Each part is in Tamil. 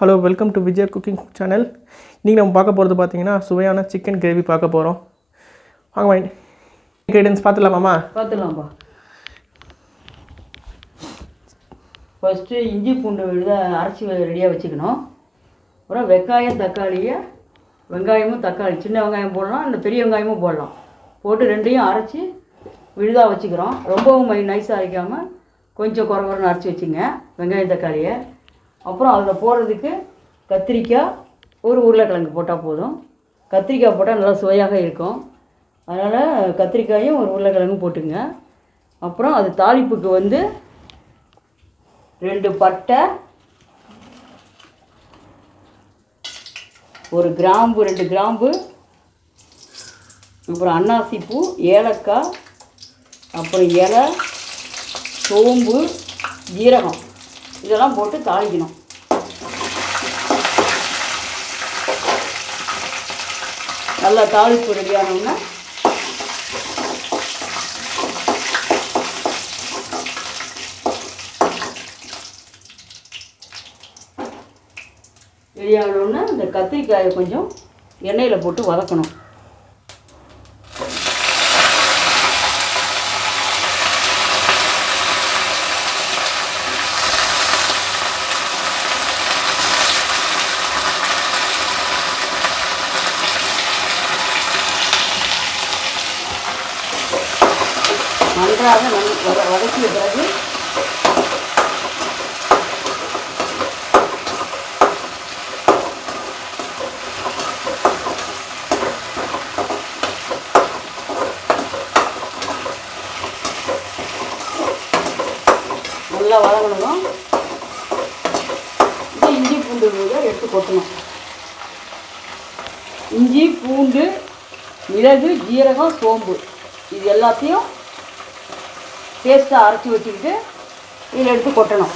Hello, welcome to Vijay cooking channel. இன்றைக்கி நம்ம பார்க்க போகிறது பார்த்தீங்கன்னா சுவையான சிக்கன் கிரேவி பார்க்க போகிறோம். வாங்க இன்க்ரீடியன்ஸ் பார்த்துலாமாம்மா? பார்த்துலாம்ப்பா. ஃபஸ்ட்டு இஞ்சி பூண்டு விழுத அரைச்சி ரெடியாக வச்சுக்கணும். அப்புறம் வெங்காயமும் தக்காளி, சின்ன வெங்காயம் போடலாம், இந்த பெரிய வெங்காயமும் போடலாம். போட்டு ரெண்டையும் அரைச்சி விழுதாக வச்சுக்கிறோம். ரொம்பவும் நைஸாக அரைக்காமல் கொஞ்சம் குறன்னு அரைச்சி வச்சுங்க வெங்காயம் தக்காளியை. அப்புறம் அதில் போடுறதுக்கு கத்திரிக்காய், ஒரு உருளைக்கிழங்கு போட்டால் போதும். கத்திரிக்காய் போட்டால் நல்லா சுவையாக இருக்கும். அதனால் கத்திரிக்காயும் ஒரு உருளைக்கிழங்கும் போட்டுங்க. அப்புறம் அது தாளிப்புக்கு 2 பட்டை, ஒரு கிராம்பு, 2 கிராம்பு, அப்புறம் அன்னாசிப்பூ, ஏலக்காய், அப்புறம் இலை, சோம்பு, ஜீரகம் இதெல்லாம் போட்டு தாளிக்கணும். நல்லா தாளிப்பு ரெடியானோன்னா இந்த கத்திரிக்காயை கொஞ்சம் எண்ணெயில் போட்டு வதக்கணும். நன்றாக வதக்கிய பிறகு நல்லா வதங்கணும். இஞ்சி பூண்டு எடுத்து கொட்டணும். இஞ்சி பூண்டு, மிளகு, ஜீரகம், சோம்பு இது எல்லாத்தையும் பேஸ்ட்டாக அரைச்சி வச்சுக்கிட்டு இதில் எடுத்து கொட்டணும்.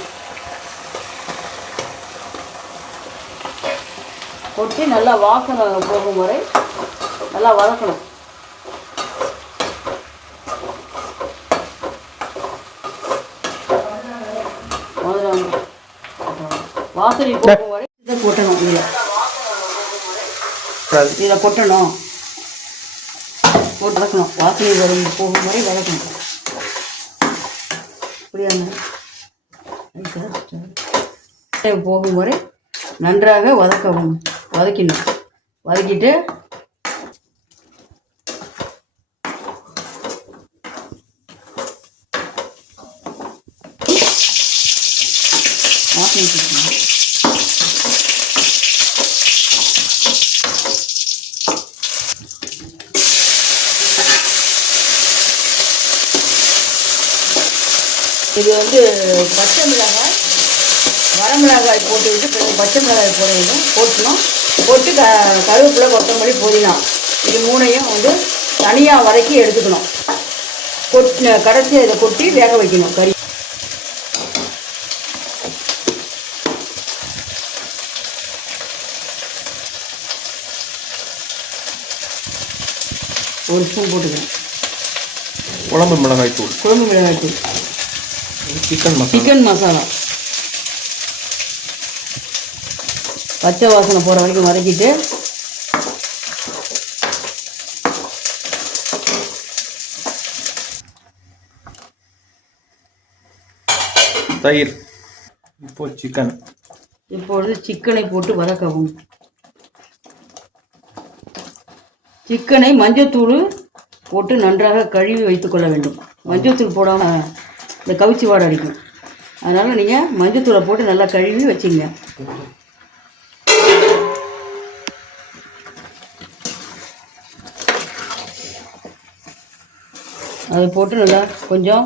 கொட்டி நல்லா வாசனை போகும் வரை நல்லா வதக்கணும். வாசனை போகும் வரை இதை கொட்டணும். இதில் கொட்டணும், போட்டு வதக்கணும். வாசனை போகும் வரை வதக்கணும். போகும் வரை நன்றாக வதக்கிடணும். வதக்கிட்டு இது பச்சை மிளகாய், வரமிளகாய் போட்டுக்கிட்டு பச்சை மிளகாய் போட்டணும். போட்டு கருவேப்பிலை, கொத்தமல்லி, புதினா இது 3ஐயும் தனியாக வதக்கி எடுத்துக்கணும். கடைசி இதை கொட்டி வேக வைக்கணும். கறி ஒரு ஸ்பூன் போட்டுக்கணும். குழம்பு மிளகாய் தூள், சிக்கன் மசாலா பச்சை வாசனை போகிற வரைக்கும் வதக்கிட்டு தயிர். இப்பொழுது சிக்கனை போட்டு வதக்கவும். சிக்கனை மஞ்சத்தூள் போட்டு நன்றாக கழுவி வைத்துக்கொள்ள வேண்டும். மஞ்சத்தூள் போடாமல் இந்த கவிச்சி வாடை அடிக்கும். அதனால் நீங்கள் மஞ்சத்தூளை போட்டு நல்லா கழுவி வச்சுங்க. அதை போட்டு நல்லா கொஞ்சம்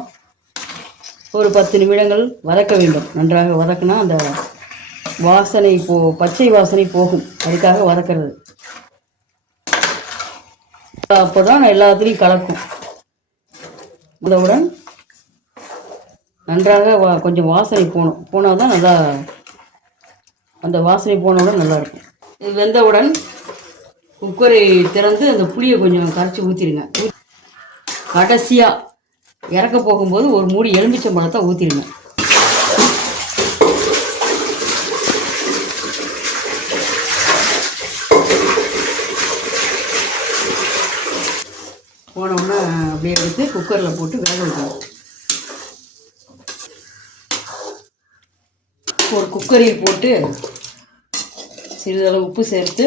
ஒரு 10 நிமிடங்கள் வதக்க வேண்டும். நன்றாக வதக்கினா அந்த வாசனை பச்சை வாசனை போகும். அதுக்காக வதக்கிறது. அப்போ தான் எல்லாத்துலேயும் கலக்கும். அதவுடன் நன்றாக கொஞ்சம் வாசனை போனால் தான் நல்லா அந்த வாசனை போனவுடன் நல்லாயிருக்கும். இது வெந்தவுடன் குக்கரை திறந்து அந்த புளியை கொஞ்சம் கரைச்சி ஊற்றிடுங்க. கடைசியாக இறக்க போகும்போது ஒரு மூடி எலுமிச்சம்பழத்தை ஊற்றிடுங்க. அப்படியே எடுத்து குக்கரில் போட்டு வேக வைக்கணும். ஒரு குக்கரில் போட்டு சிறிதளவு உப்பு சேர்த்து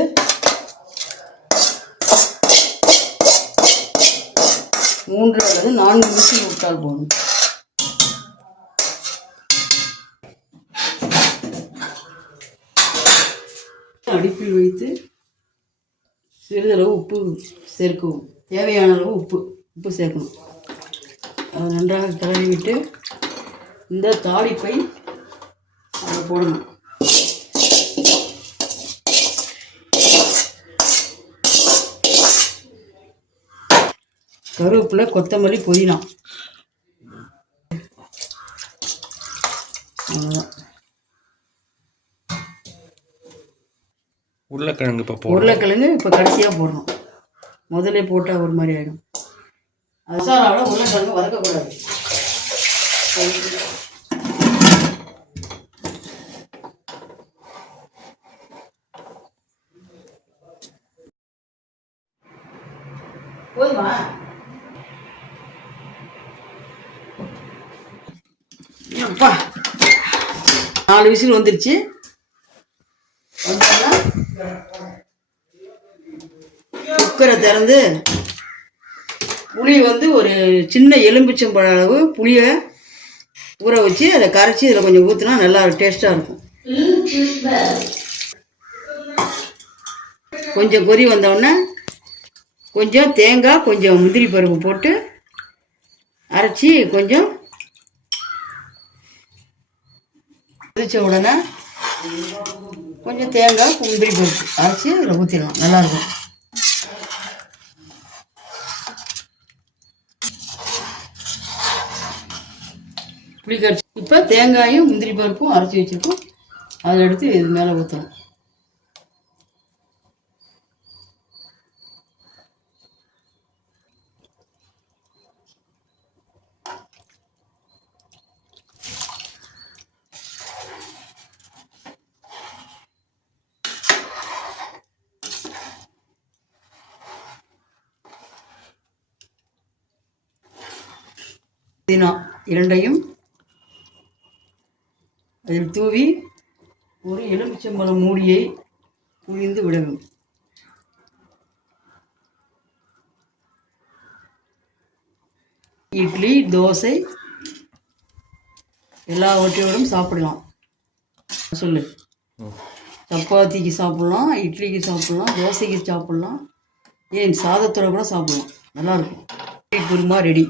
மூன்று அல்லது 4 விசில் விட்டால் போதும். அடுப்பில் வைத்து சிறிதளவு உப்பு சேர்க்கவும். தேவையான அளவு உப்பு சேர்க்கணும். அதை நன்றாக கிளறி விட்டு இந்த தாளிப்பை அதில் போடணும். கருவேப்பிலை, கொத்தமல்லி, புதினா. உருளைக்கிழங்கு இப்போ கடைசியாக போடணும். முதல்ல போட்டால் ஒரு மாதிரி ஆகிடும். மசாலாவோட உருளைக்கிழங்கு வதக்கக்கூடாது. போதுமா? அப்பா 4 விசில் வந்துருச்சு. குக்கரை திறந்து புளி வந்து ஒரு சின்ன எலும்பிச்சம்பழ அளவு புளியை ஊற வச்சு அதை கரைச்சி இதில் கொஞ்சம் ஊற்றினா நல்லா டேஸ்ட்டாக இருக்கும். கொஞ்சம் கொதி வந்தோடனே கொஞ்சம் தேங்காய், கொஞ்சம் முந்திரி பருப்பு போட்டு அரைச்சி கொஞ்சம் கொதிச்ச உடனே கொஞ்சம் தேங்காய், முந்திரி பருப்பு அரைச்சி இதில் ஊற்றிடலாம். நல்லாயிருக்கும். புளி கரைச்சி இப்போ தேங்காயும் முந்திரி பருப்பும் அரைச்சி வச்சுருக்கோம். அதை எடுத்து இது மேலே ஊற்றணும். புதினா இரண்டையும் அதில் தூவி ஒரு எலுமிச்சம்பழம் மூடியை புழிந்து விடவும். இட்லி, தோசை எல்லாவற்றோடும் சாப்பிடலாம். சொல்லு. சப்பாத்திக்கு சாப்பிட்லாம், இட்லிக்கு சாப்பிட்லாம், தோசைக்கு சாப்பிட்லாம், ஏன் சாதத்தோட கூட சாப்பிட்லாம். நல்லாயிருக்கும். குருமா ரெடி.